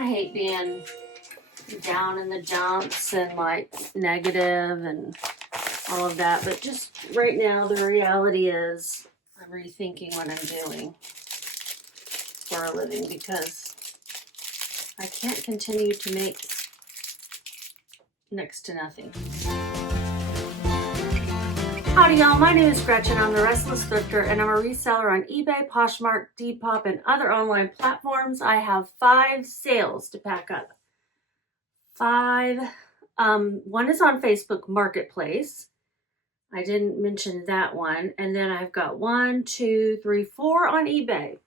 I hate being down in the dumps and like negative and all of that, but just right now the reality is I'm rethinking what I'm doing for a living because I can't continue to make next to nothing. Howdy y'all, my name is Gretchen. I'm the Restless Thrifter and I'm a reseller on eBay, Poshmark, Depop, and other online platforms. I have 5 sales to pack up. 5. One is on Facebook Marketplace. I didn't mention that one. And then I've got 1, 2, 3, 4 on eBay.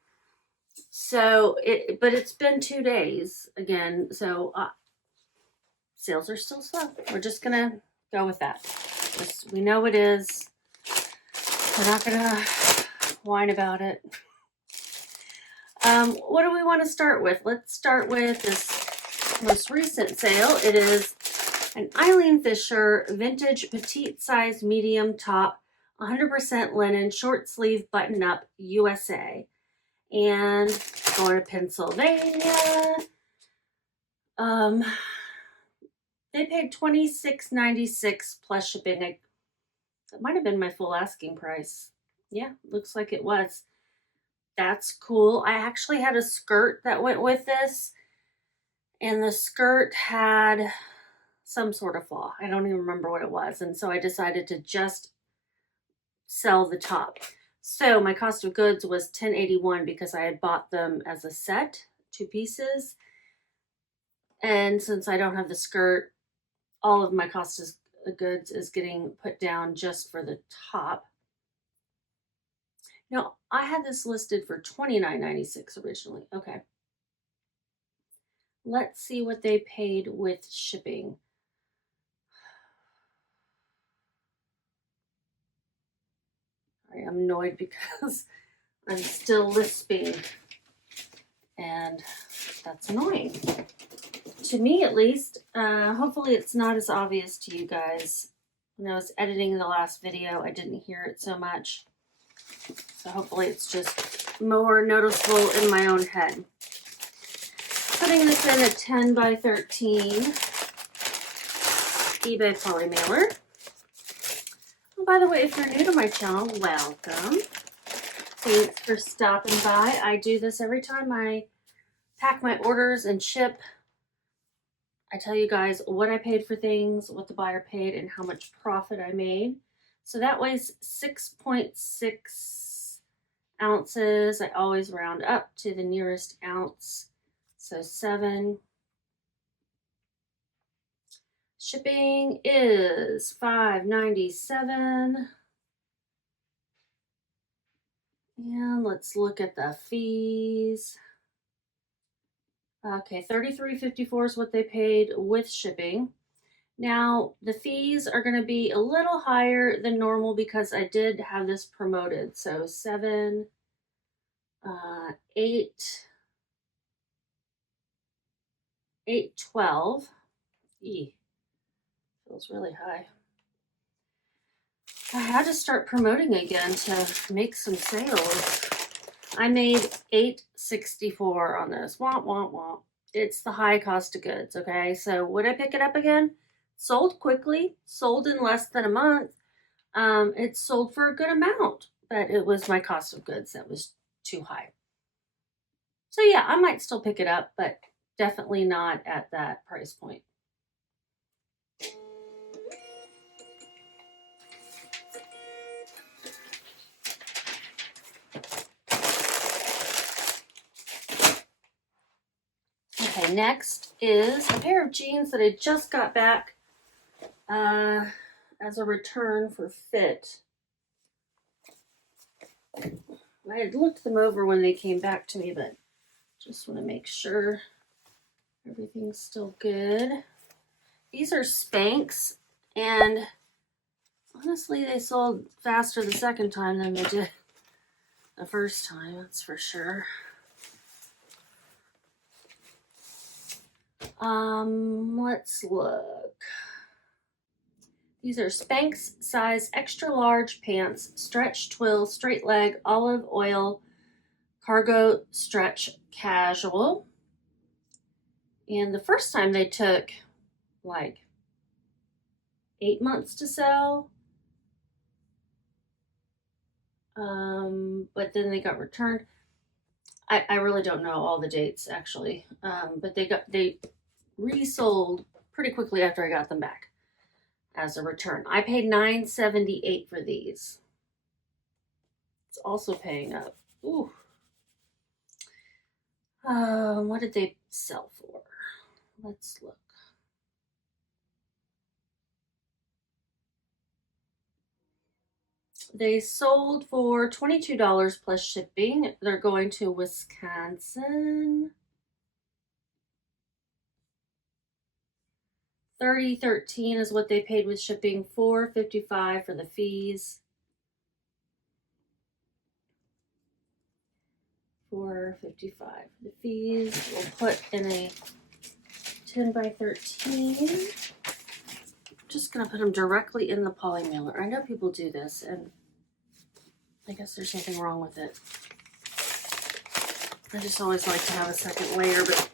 So, but it's been 2 days again. So sales are still slow. We're just gonna go with that. We know it is. We're not gonna whine about it. What do we want to start with? Let's start with this most recent sale. It is an Eileen Fisher vintage petite size medium top, 100% linen, short sleeve button up, USA. And going to Pennsylvania. They paid $26.96 plus shipping. That might have been my full asking price. Yeah, looks like it was. That's cool. I actually had a skirt that went with this, and the skirt had some sort of flaw. I don't even remember what it was, and so I decided to just sell the top. So my cost of goods was $10.81 because I had bought them as a set, 2 pieces. And since I don't have the skirt, all of my cost of goods is getting put down just for the top. Now, I had this listed for $29.96 originally. Okay. Let's see what they paid with shipping. I'm annoyed because I'm still lisping, and that's annoying. To me, at least. Hopefully it's not as obvious to you guys. When I was editing the last video, I didn't hear it so much. So hopefully it's just more noticeable in my own head. Putting this in a 10 by 13 eBay poly mailer. Oh, by the way, if you're new to my channel, welcome. Thanks for stopping by. I do this every time I pack my orders and ship. I tell you guys what I paid for things, what the buyer paid, and how much profit I made. So that weighs 6.6 ounces. I always round up to the nearest ounce. So 7. Shipping is $5.97. And let's look at the fees. Okay, $33.54 is what they paid with shipping. Now, the fees are going to be a little higher than normal because I did have this promoted. So 7, 8, 8.12. Feels really high. I had to start promoting again to make some sales. I made $8.64 on this. Womp, womp, womp. It's the high cost of goods, okay? So would I pick it up again? Sold quickly, sold in less than a month. It sold for a good amount, but it was my cost of goods that was too high. So yeah, I might still pick it up, but definitely not at that price point. Okay, next is a pair of jeans that I just got back as a return for fit. I had looked them over when they came back to me, but just want to make sure everything's still good. These are Spanx, and honestly, they sold faster the second time than they did the first time, that's for sure. Let's look. These are Spanx size extra large pants, stretch twill, straight leg, olive oil, cargo stretch casual. And the first time they took like 8 months to sell. But then they got returned. I really don't know all the dates actually. But they resold pretty quickly after I got them back as a return. I paid $9.78 for these. It's also paying up. Ooh. What did they sell for? Let's look. They sold for $22 plus shipping. They're going to Wisconsin. $30.13 is what they paid with shipping. $4.55 for the fees. $4.55 for the fees. We'll put in a 10 by 13. I'm just gonna put them directly in the poly mailer. I know people do this, and I guess there's nothing wrong with it. I just always like to have a second layer, but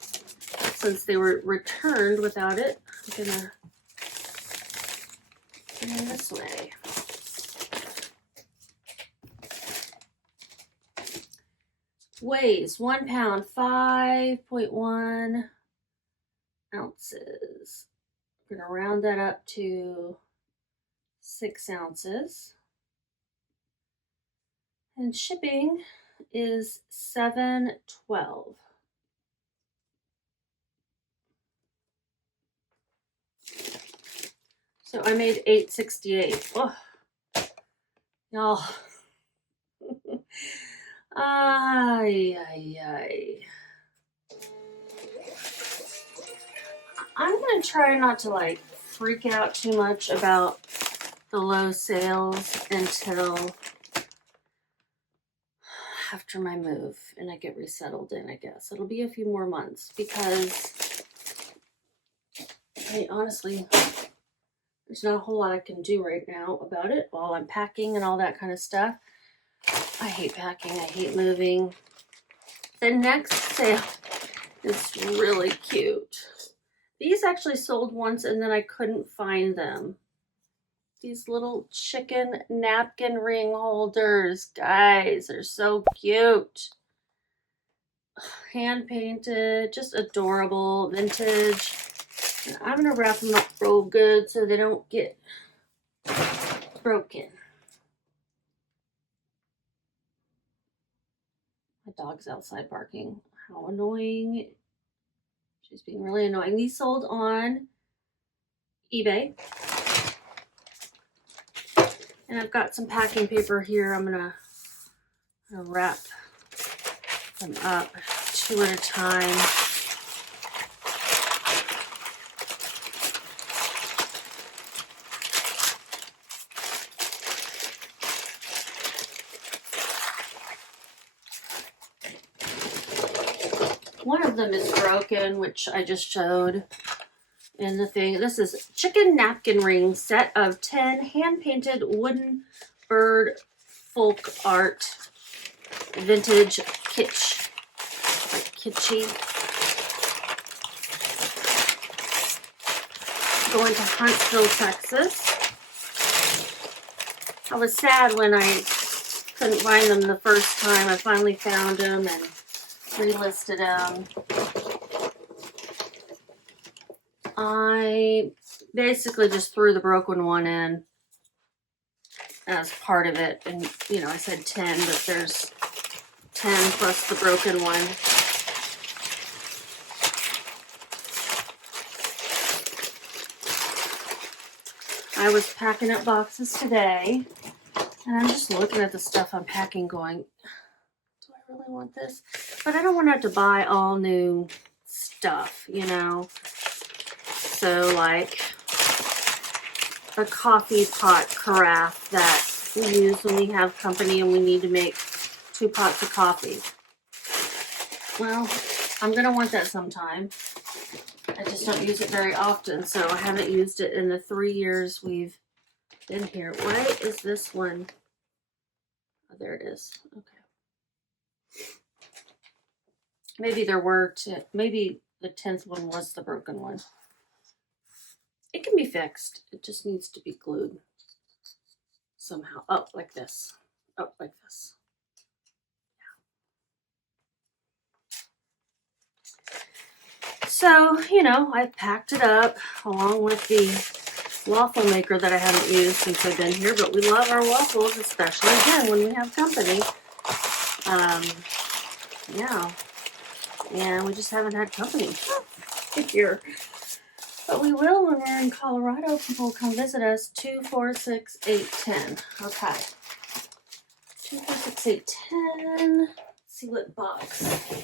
since they were returned without it, I'm gonna put it this way. Weighs 1 pound, 5.1 ounces. I'm gonna round that up to 6 ounces. And shipping is $7.12. So I made $8.68. Oh, y'all. Ay, ay, ay. I'm gonna try not to like freak out too much about the low sales until after my move and I get resettled in, I guess. It'll be a few more months because I honestly, there's not a whole lot I can do right now about it while I'm packing and all that kind of stuff. I hate packing, I hate moving. The next sale is really cute. These actually sold once and then I couldn't find them. These little chicken napkin ring holders, guys, they're so cute. Hand painted, just adorable, vintage. And I'm gonna wrap them up real good so they don't get broken. My dog's outside barking. How annoying. She's being really annoying. These sold on eBay. And I've got some packing paper here. I'm gonna wrap them up 2 at a time. One of them is broken, which I just showed in the thing. This is chicken napkin ring set of 10 hand-painted wooden bird folk art vintage kitsch, like kitschy. Going to Huntsville, Texas. I was sad when I couldn't find them the first time. I finally found them and relisted them. I basically just threw the broken one in as part of it, and you know, I said 10, but there's 10 plus the broken one. I was packing up boxes today, and I'm just looking at the stuff I'm packing going, do I really want this? But I don't want to have to buy all new stuff, you know? So like a coffee pot carafe that we use when we have company and we need to make 2 pots of coffee. Well, I'm going to want that sometime. I just don't use it very often, so I haven't used it in the 3 years we've been here. Why is this one? Oh, there it is. Okay. Maybe there were maybe the 10th one was the broken one. It can be fixed. It just needs to be glued somehow. Up like this. Up like this. So, you know, I packed it up along with the waffle maker that I haven't used since I've been here, but we love our waffles, especially again when we have company. Yeah, and we just haven't had company here. But we will when we're in Colorado. People come visit us. 2, 4, 6, 8, 10. Okay. 2, 4, 6, 8, 10. Let's see what box.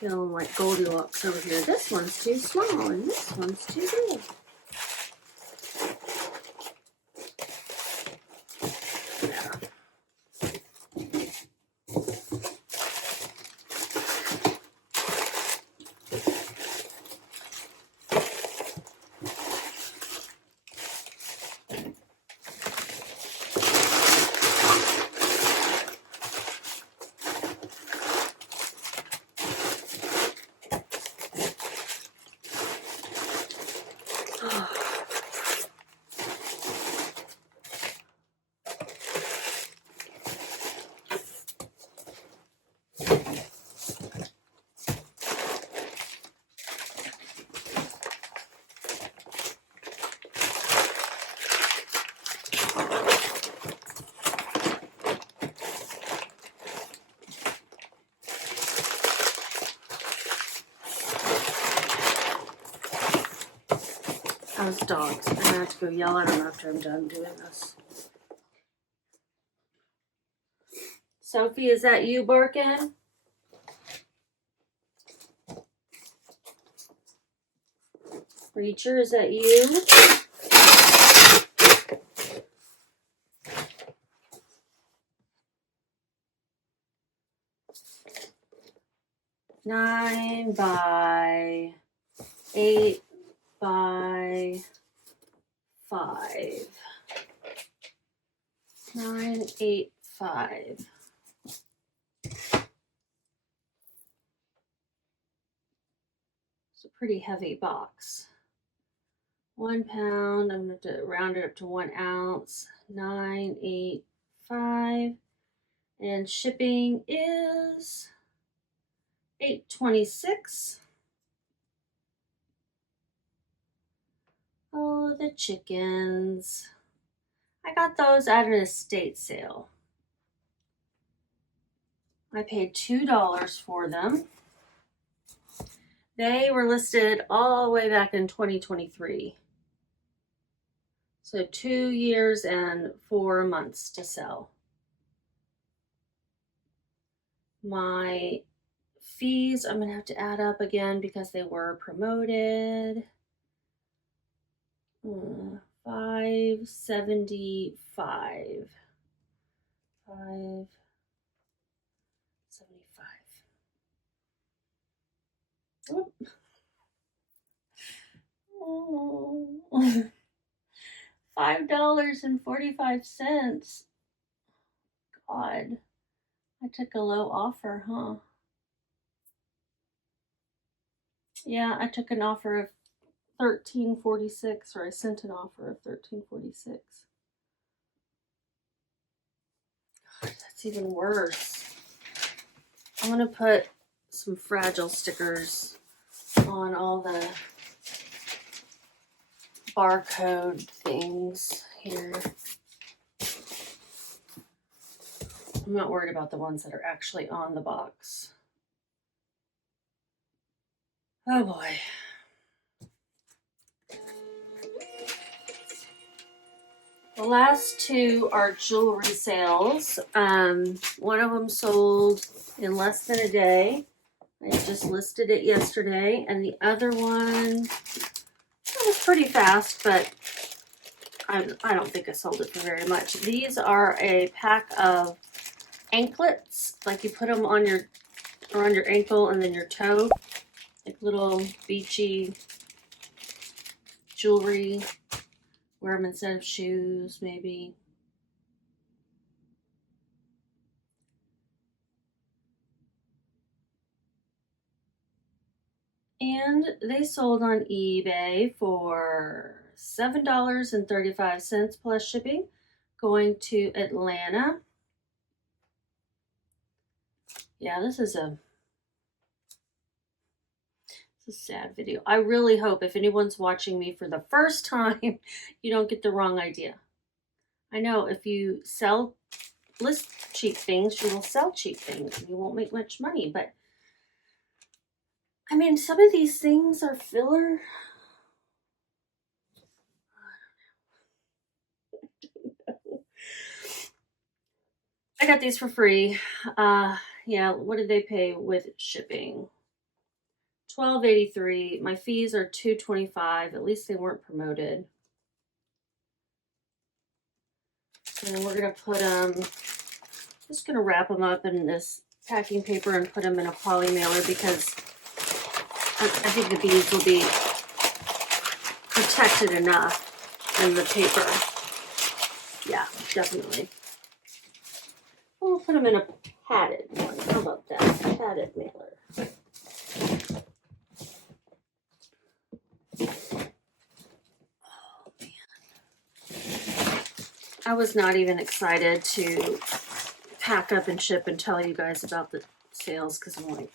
Feeling like Goldilocks over here. This one's too small and this one's too big. Those dogs. I'm gonna have to go yell at them after I'm done doing this. Sophie, is that you barking? Reacher, is that you? Nine by 8 by 5. 9, 8, 5. It's a pretty heavy box. 1 pound. I'm going to have to round it up to 1 ounce. 9, 8, 5. And shipping is $8.26. Oh, the chickens. I got those at an estate sale. I paid $2 for them. They were listed all the way back in 2023. So 2 years and 4 months to sell. My fees, I'm going to have to add up again because they were promoted. $5.75. $5.75. Oh. $5.45. God, I took a low offer, huh? Yeah, I took an offer of $13.46, or I sent an offer of $13.46. That's even worse. I'm gonna put some fragile stickers on all the barcode things here. I'm not worried about the ones that are actually on the box. Oh boy. The last two are jewelry sales. One of them sold in less than a day. I just listed it yesterday. And the other one, it was pretty fast, but I don't think I sold it for very much. These are a pack of anklets, like you put them on your around your ankle and then your toe, like little beachy jewelry. Wear them instead of shoes, maybe. And they sold on eBay for $7.35 plus shipping, going to Atlanta. Yeah, this is a sad video. I really hope if anyone's watching me for the first time, you don't get the wrong idea. I know if you list cheap things, you will sell cheap things and you won't make much money, but I mean, some of these things are filler. I got these for free. Yeah, what did they pay with shipping? $12.83. My fees are $2.25. At least they weren't promoted. And we're gonna put them. Just gonna wrap them up in this packing paper and put them in a poly mailer because I think the beads will be protected enough in the paper. Yeah, definitely. We'll put them in a padded one. How about that? Padded mailer. Oh, man. I was not even excited to pack up and ship and tell you guys about the sales because I'm like,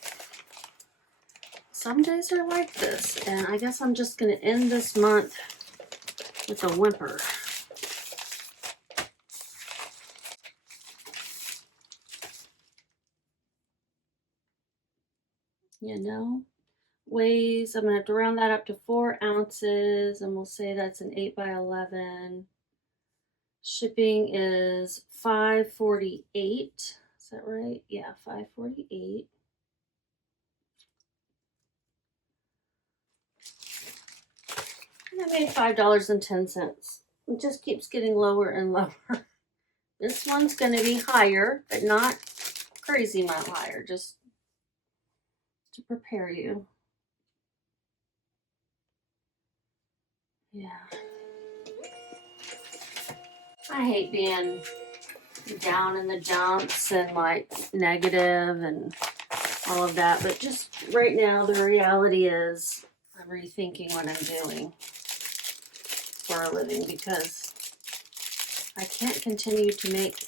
some days are like this. And I guess I'm just going to end this month with a whimper. You know, weighs, I'm gonna have to round that up to 4 ounces, and we'll say that's an 8 by 11. Shipping is $5.48. Is that right? Yeah, $5.48. And I made $5.10. It just keeps getting lower and lower. This one's gonna be higher, but not crazy amount higher, just to prepare you. Yeah. I hate being down in the dumps and like negative and all of that, but just right now the reality is I'm rethinking what I'm doing for a living because I can't continue to make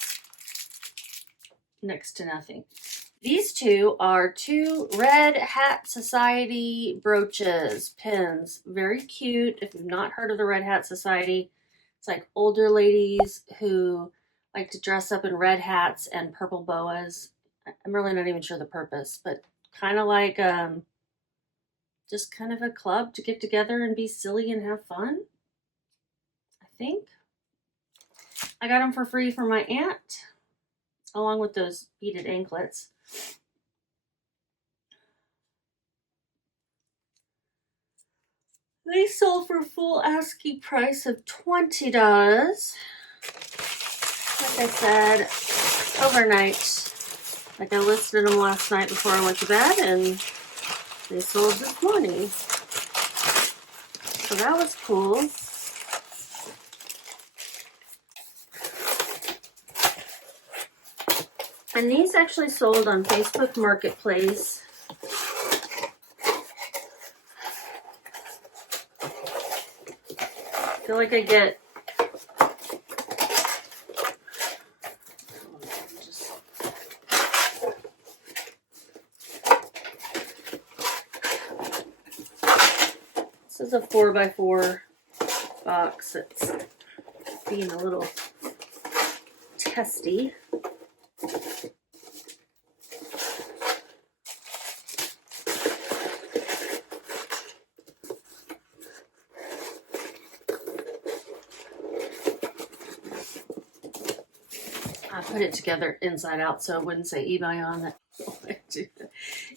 next to nothing. These two are 2 Red Hat Society brooches, pins. Very cute. If you've not heard of the Red Hat Society, it's like older ladies who like to dress up in red hats and purple boas. I'm really not even sure the purpose, but kind of like just kind of a club to get together and be silly and have fun, I think. I got them for free from my aunt, along with those beaded anklets. They sold for full asking price of $20. Like I said, overnight. Like I listed them last night before I went to bed, and they sold this morning. So that was cool. And these actually sold on Facebook Marketplace. I feel like I get this is a 4x4 box. It's being a little testy. I put it together inside out so it wouldn't say eBay on it.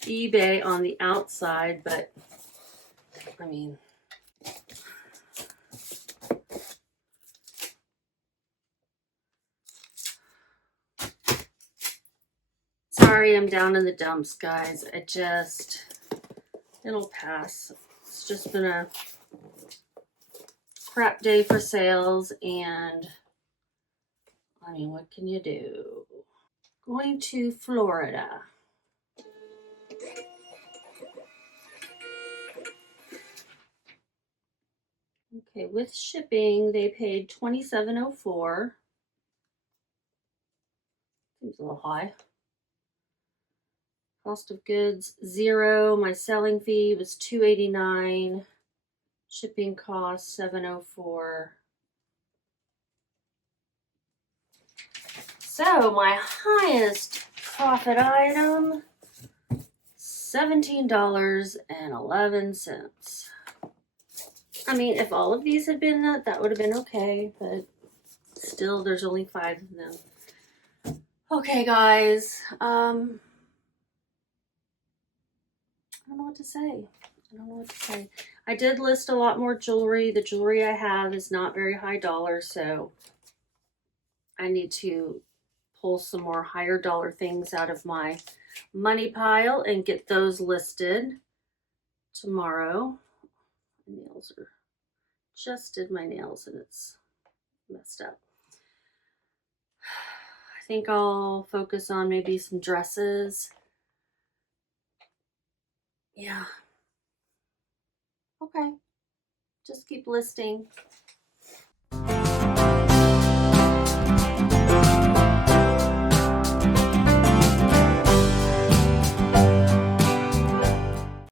eBay on the outside, but I mean, sorry, I'm down in the dumps, guys. It'll pass. It's just been a crap day for sales, and I mean, what can you do? Going to Florida. Okay, with shipping, they paid $27.04. Seems a little high. Cost of goods, $0. My selling fee was $2.89. Shipping cost, $7.04. So my highest profit item, $17.11. I mean, if all of these had been that would have been okay, but still, there's only 5 of them. Okay, guys. I don't know what to say. I did list a lot more jewelry. The jewelry I have is not very high dollar, so I need to pull some more higher dollar things out of my money pile and get those listed tomorrow. My nails are just did my nails and it's messed up. I think I'll focus on maybe some dresses. Yeah. Okay. Just keep listing.